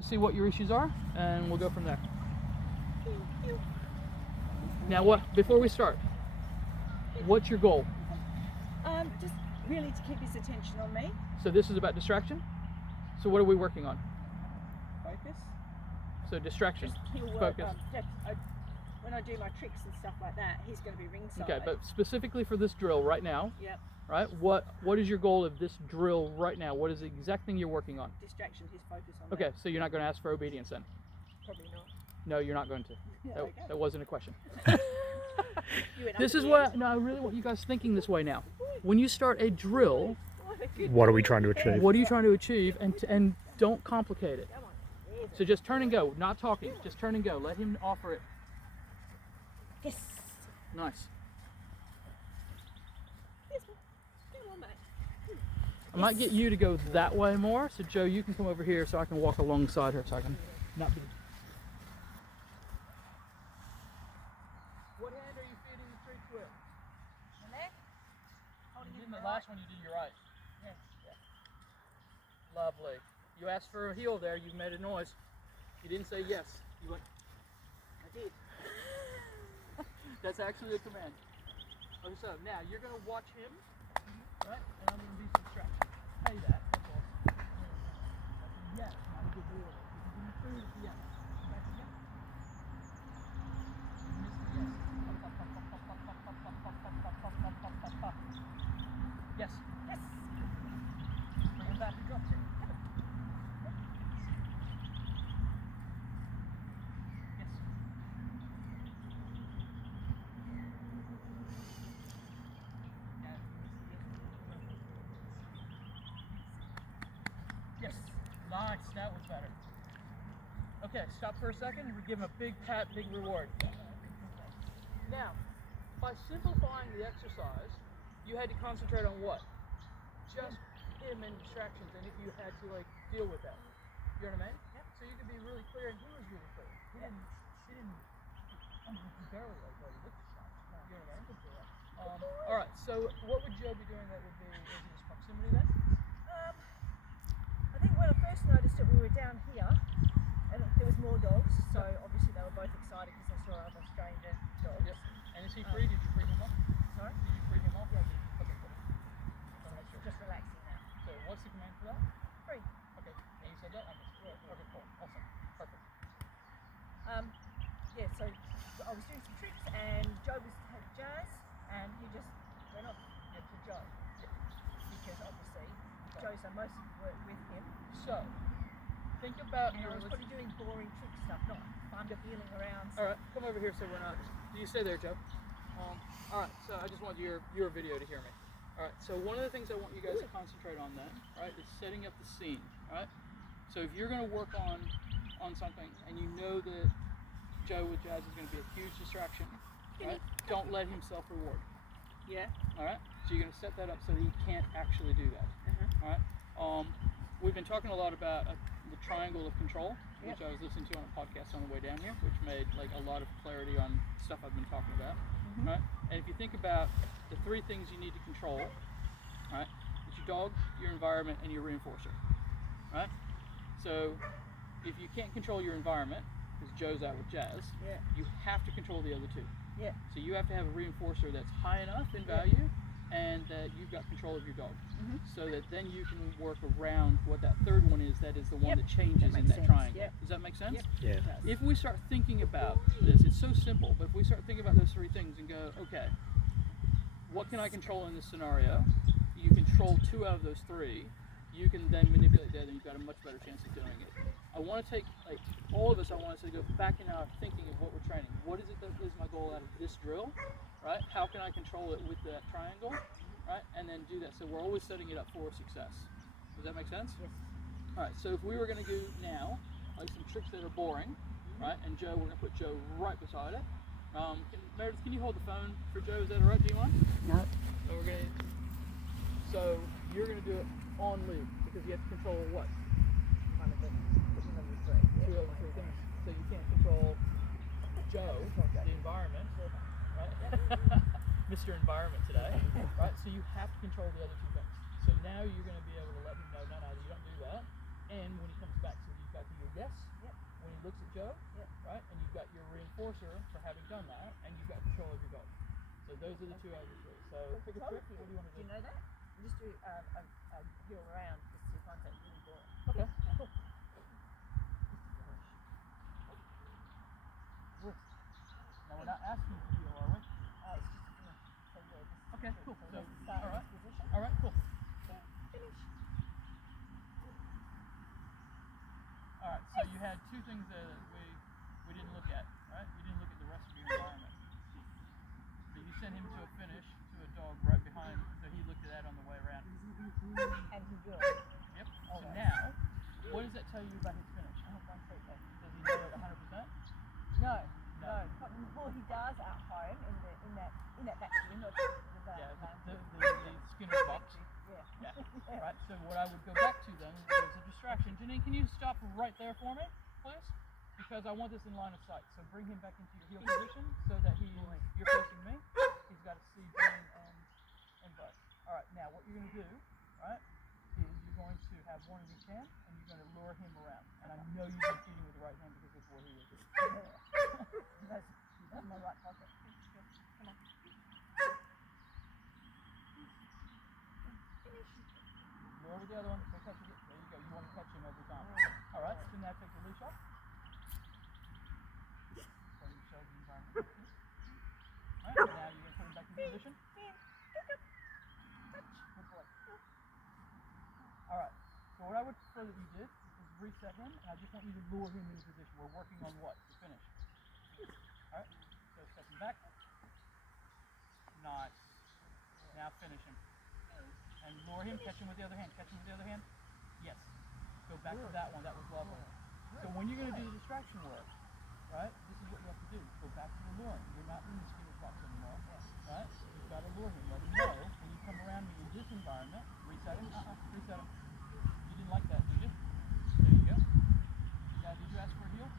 See what your issues are, and we'll go from there. Now, before we start, what's your goal? Just really to keep his attention on me. So this is about distraction. So what are we working on? Focus. So distraction, He'll work, focus. when I do my tricks and stuff like that, he's going to be ringside. Okay, but specifically for this drill right now, Yep. right? What is your goal of this drill right now? What is the exact thing you're working on? Distraction, his focus on Okay, that. so you're not going to ask for obedience then? Probably not. No, you're not going to. Okay. That wasn't a question. You This is what I really want you guys thinking this way now. When you start a drill, What are we trying to achieve? what are you trying to achieve? And don't complicate it. So just turn and go, not talking. Just turn and go. Let him offer it. Yes. Nice. Yes. Come on, mate. I might get you to go that way more. So Joe, you can come over here so I can walk alongside her so I can not be. What hand are you feeding the treats with? The leg. Holding In him the right. last one you did your right. Yeah. Lovely. You asked for a heel there. You made a noise. You didn't say yes. You went. I did. That's actually a command. Okay, so now you're going to watch him, right? And I'm going to do some stretching. Hey, that. That's awesome. That's a yes, not a good deal. If you can improve the yes. Back to yes. You missed the yes. Yes. Yes. Bring him back to drop kick. Yes. Yes. Nice. That was better. Okay, stop for a second. We give him a big pat, big reward. Now, by simplifying the exercise, you had to concentrate on what? Just him and distractions, and if you had to deal with that. You know what I mean? Yep. So you could be really clear, and he was really clear. He didn't I mean, he barely really looked at shots. You know what I mean? All right. So what would Joe be doing that would be in his proximity then? I think when I first noticed it, we were down here, and there was more dogs. So obviously they were both excited because they saw other stranger dogs. Yep. And is he free? Did you free him up? Sorry. Did you free him up? Yeah. Okay, cool. Just make sure. Just relaxing now. So what's the command for that? Free. Okay. And you said that? I missed it. Okay, cool. Awesome. Perfect. Yeah. So I was doing some tricks, and Joe had Jazz, and he just went off to Joe because obviously Joe's done most of the work with him. So think about And I your. was probably doing boring trick stuff, not fun feeling around. All right, come over here so we're not. Do you stay there, Joe? All right, so I just want your video to hear me. All right, so one of the things I want you guys to concentrate on then, right, is setting up the scene, right? So if you're going to work on something and you know that Joe with Jazz is going to be a huge distraction, right? Don't let him self-reward. Yeah. All right, so you're going to set that up so that he can't actually do that. All right. We've been talking a lot about the triangle of control, which I was listening to on a podcast on the way down here, which made a lot of clarity on stuff I've been talking about. Right? And if you think about the three things you need to control, right? It's your dog, your environment, and your reinforcer. Right? So if you can't control your environment, because Joe's out with Jazz, you have to control the other two. Yeah. So you have to have a reinforcer that's high enough in value and that you've got control of your dog. So that then you can work around what that third one is, that is the one that changes in that triangle. Does that make sense? Yeah. If we start thinking about this, it's so simple, but if we start thinking about those three things and go, okay, what can I control in this scenario? You control two out of those three, you can then manipulate that and you've got a much better chance of doing it. I want to take, all of us, I want us to go back in our thinking of what we're training. What is it that is my goal out of this drill, right? How can I control it with that triangle, right? And then do that. So we're always setting it up for success. Does that make sense? Yes. All right, so if we were going to do now, some tricks that are boring, right? And Joe, we're going to put Joe right beside it. Meredith, can you hold the phone for Joe? Is that all right? Do you want? No. So you're going to do it on loop because you have to control what? One of them. Number three. Two of the three things. So you can't control Joe, the environment, right? Mr. Environment today, right? So you have to control the other two things. So now you're going to be able to let him know, no, you don't do that. And when he comes back to you, back to your yes, go, Yep. right? And you've got your reinforcer for having done that, and you've got control of your boat. So those are the two angles. So pick a trick. What do you want to Do do? you know that? Just do a hill around just to find that really boring. Okay. Cool. Now we're not asking you to heal, are we? It's just a finish. So yeah, just Okay, cool. So So, just start all right. in this position. All right, cool. Yeah, finish. All right. So you had two things that we didn't look at, right? You didn't look at the rest of your environment. So you sent him to a finish to a dog right behind, so he looked at that on the way around. And he will. Yep. So Alright. now, what does that tell you about his finish? Does he know it 100%? No, No. Well, he does at home in that vacuum. Not the Yeah, van. the Skinner box. Yeah. Yeah. Right. So what I would go back to then was a distraction. Janine, can you stop right there for me, please? Because I want this in line of sight. So bring him back into your heel position so that you're facing me. He's got to see Janine and Bud. All right. Now what you're going to do, right, is you're going to have one in each hand and you're going to lure him around. And I know you've been feeding with the right hand because that's where he is. That's my right pocket. Come on. Finish. Lure with the other one. So catch it. There you go. You want to catch him every time. All right. So now take the leash off. So you show the environment. All right. So now you're going to put him back in position. Good boy. All right. So what I would prefer that you did is reset him, and I just want you to lure him into position. We're working on what? The finish. All right. So step him back. Nice. Now finish him. And lure him. Catch him with the other hand. Catch him with the other hand. Yes. Go back to that one. That was lovely. So when you're going to do the distraction work, right? This is what you have to do. Go back to the luring. You're not in the Skinner's box anymore. Right? You've got to lure him. Let him know when you come around me in this environment. Reset him. Reset him. You didn't like that, did you? There you go. Now, did you ask for a heel?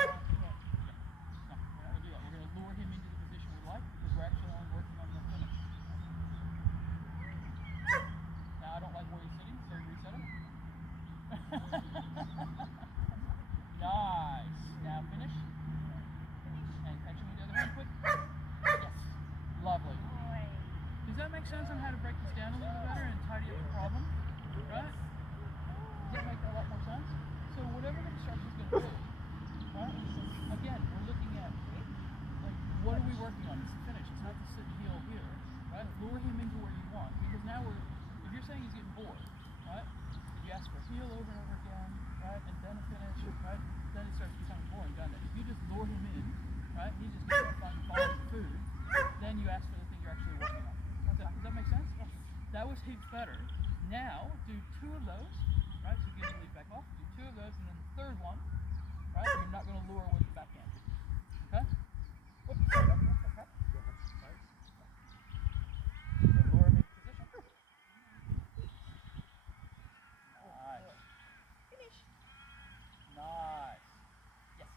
No, we're not going to do that. We're going to lure him into the position we like because we're actually only working on the finish. Now, I don't like where he's sitting, so reset him. Nice. Now finish. And catch him with the other hand quick. Yes. Lovely. Does that make sense on how to break this down a little bit better and tidy up the problem? Right? Does that make a lot more sense? So whatever the distraction is going to be, right? Again, we're looking at like what are we working on? It's the finish. It's not the sit heel here, right? Lure him into where you want because now if you're saying he's getting bored, right? If you ask for a heel over and over again, right, and then a finish, right? Then it starts becoming boring, doesn't it? If you just lure him in, right? He just gets fun following the food. Then you ask for the thing you're actually working on. Does that make sense? Yes. That was heaps better. Now do two of those, right? So get the lead back off. Do two of those, and then the third one, right? You're not going to lure with the backhand. Okay? Whoops. Okay. So lure him into position. Nice. Finish. Nice. Yes.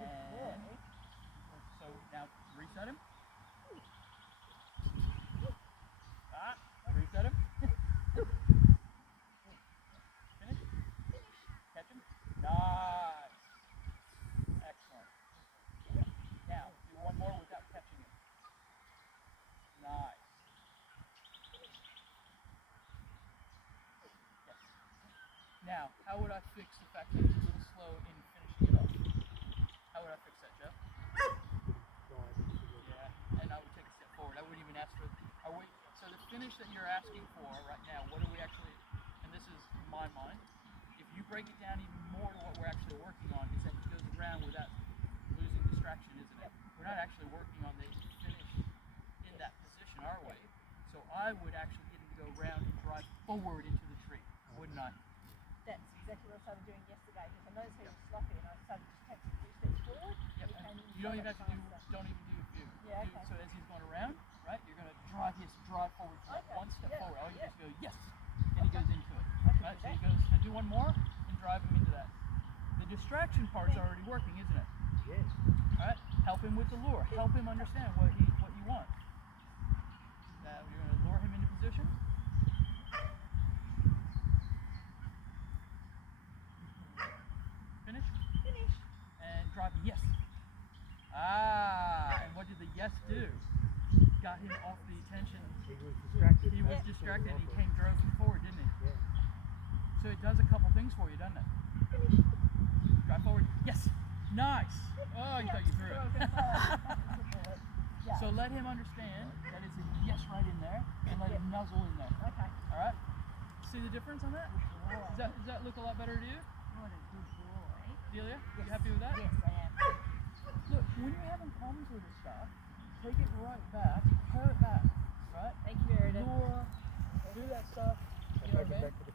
And so now reset him. Reset him. Finish. Catch him. Nice. Excellent. Now, do one more without catching him. Nice. Yes. Now, how would I fix the fact that he's a little slow in finishing it off? How would I fix that, Jeff? Yeah, and I would take a step forward. I wouldn't even ask for so the finish that you're asking for right now, what are we actually, and this is in my mind, if you break it down even more to what we're actually working on, is that he goes around without losing distraction, isn't it? We're not actually working on the finish in that position, are we? So I would actually get him to go around and drive forward into the tree, wouldn't I? That's exactly what I started doing yesterday because I noticed he was sloppy and I started just taking 2 steps forward. Yep. and And he you don't came even have up to faster. don't even do a few. Yeah, okay. So as he's going around, right, you're going to drive forward Okay, one step yeah, forward. All you yeah. just go, yes, and he goes into it. I can Right, do so that. he goes, so do one more and drive him into that. The distraction part's already working, isn't it? Yes. All right, help him with the lure. Help him understand what you want. Now you're going to lure him into position. Ah, and what did the yes do? Got him off the attention. He was distracted. He was distracted. He drove him forward, didn't he? Yeah. So it does a couple things for you, doesn't it? Drive forward. Yes. Nice. Oh, you thought you threw it. So let him understand that it's a yes right in there, and let him nuzzle in there. Okay. All right. See the difference on that? Does that look a lot better to you, What a good boy. Delia? You happy with that? Yes, I am. Look, when you're having problems with this stuff, take it right back, pare it back, right? Thank you, Meredith. Ignore, do that stuff. You know what I mean? Back to the